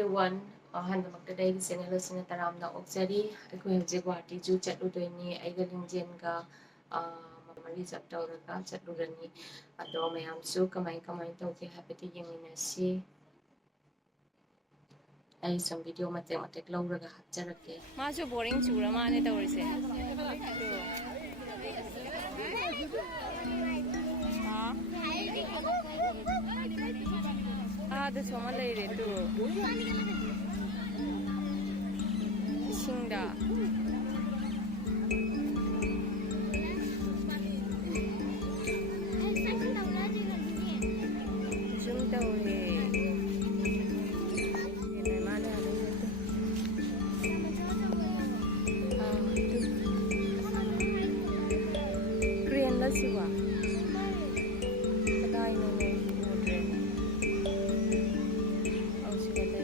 everyone. Handamagta dai channel asina taramna okjari. Aikoi hojik Guwahati Zoo chatludoini aiga lingjenga mari chaptauraga chatlurani. Ado mayamsu kamai tauge habiti yeminasi. Ai some video matek lauraga hapjarake. मासु boring चुरा माने तौरिसे आदा सोमा लेरे तु इसिंदा जुम तौरे Siwa kadai no ne modre au siwa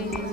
le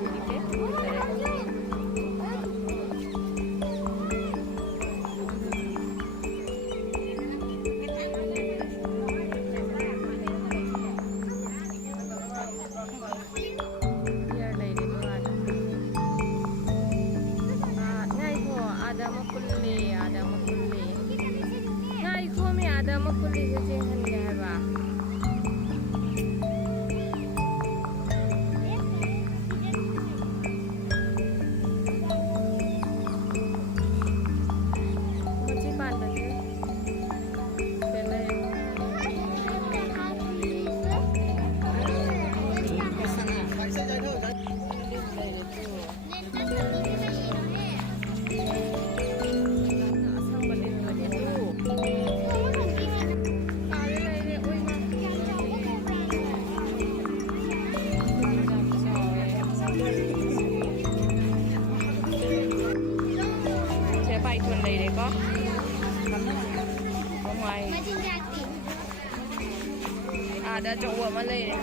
ada cowok ma lay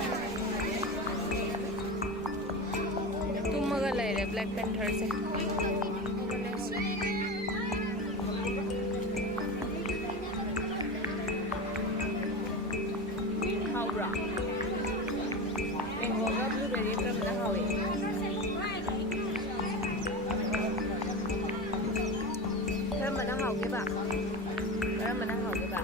tumaga lay re Black Panther se haura mango ga blueberry ka mana hawi ka mana haw ke ba ka mana haw ke ba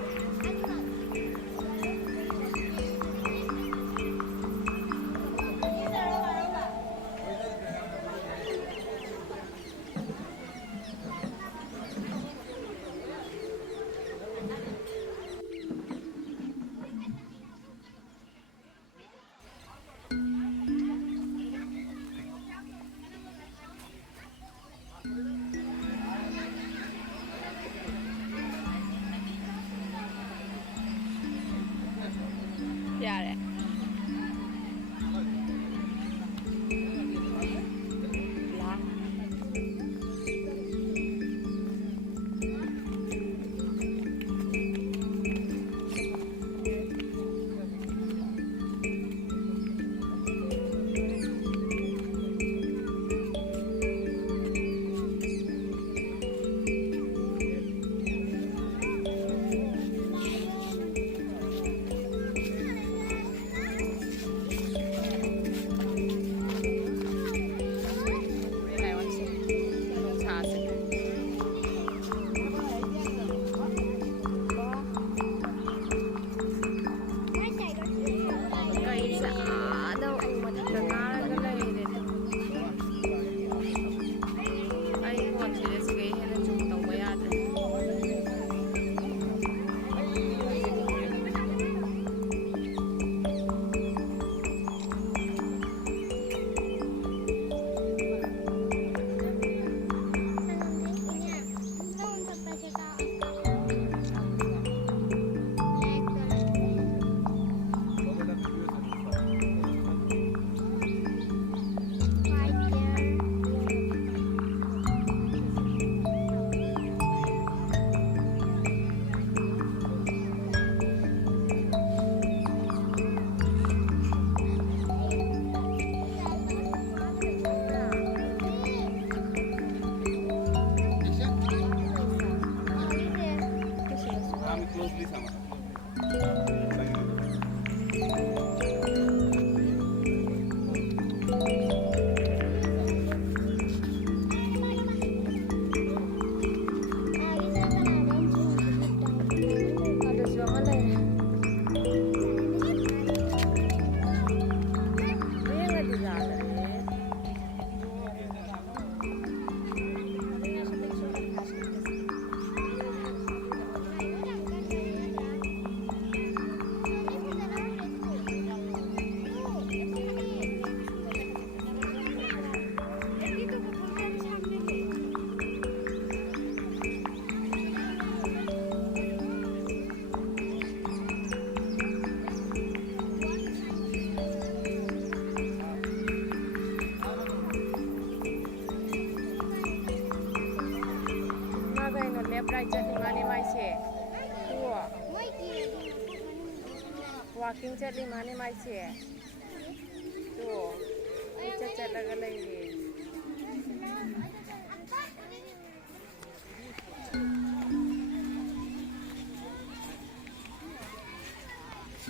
ꯀꯥꯏ ꯆꯠꯂꯤ ꯃꯥꯅꯦ ꯃꯥꯏꯁꯦ walking ꯆꯠꯂꯤ ꯃꯥꯅꯦ ꯃꯥꯏꯁꯦ चलगा लेंगे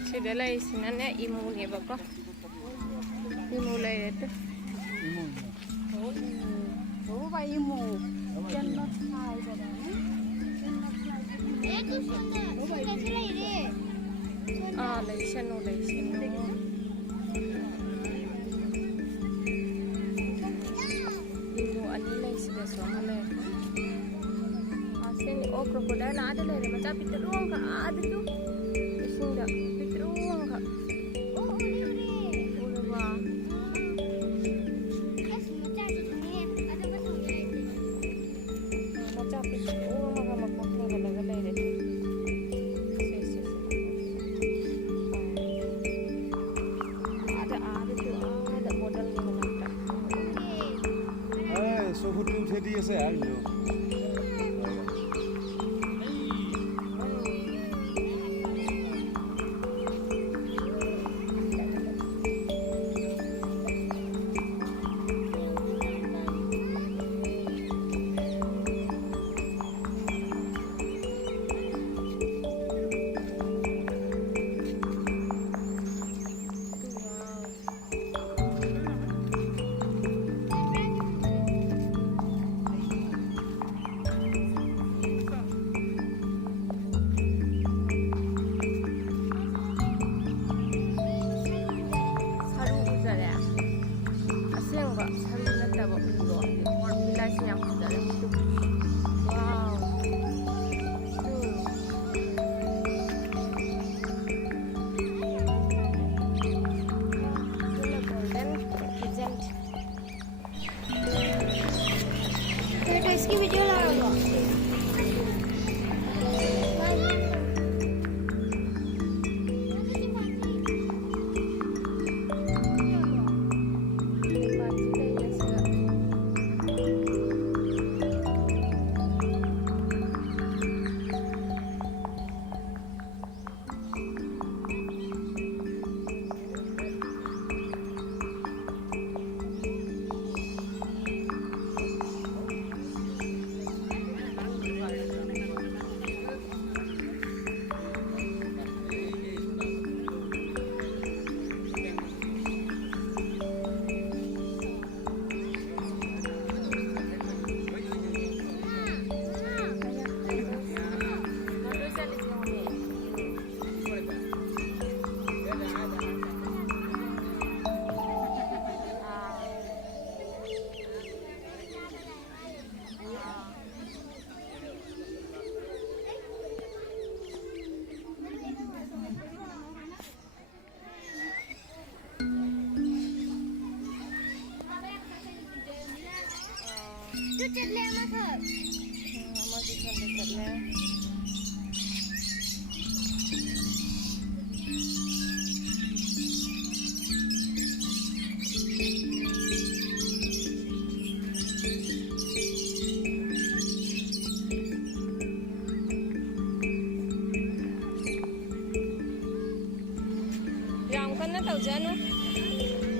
सीधे ले इसने ने इमूने बको इमूले रहते ओ भाई इमू चलना खाए बड़ा ये तो सुंदर सुंदर चले रे ले सनो oh krokodil ada lah macam pitruang ka ada tu isinda pitruang ka oh udah ba ada macam pitruang maka makoknya gala-gala deh ada tu ada modal ni mana so hutu thedi ase ayo इसकी video लगाऊंगा चले masih चले yang kan na tau janu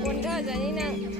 wanda jani na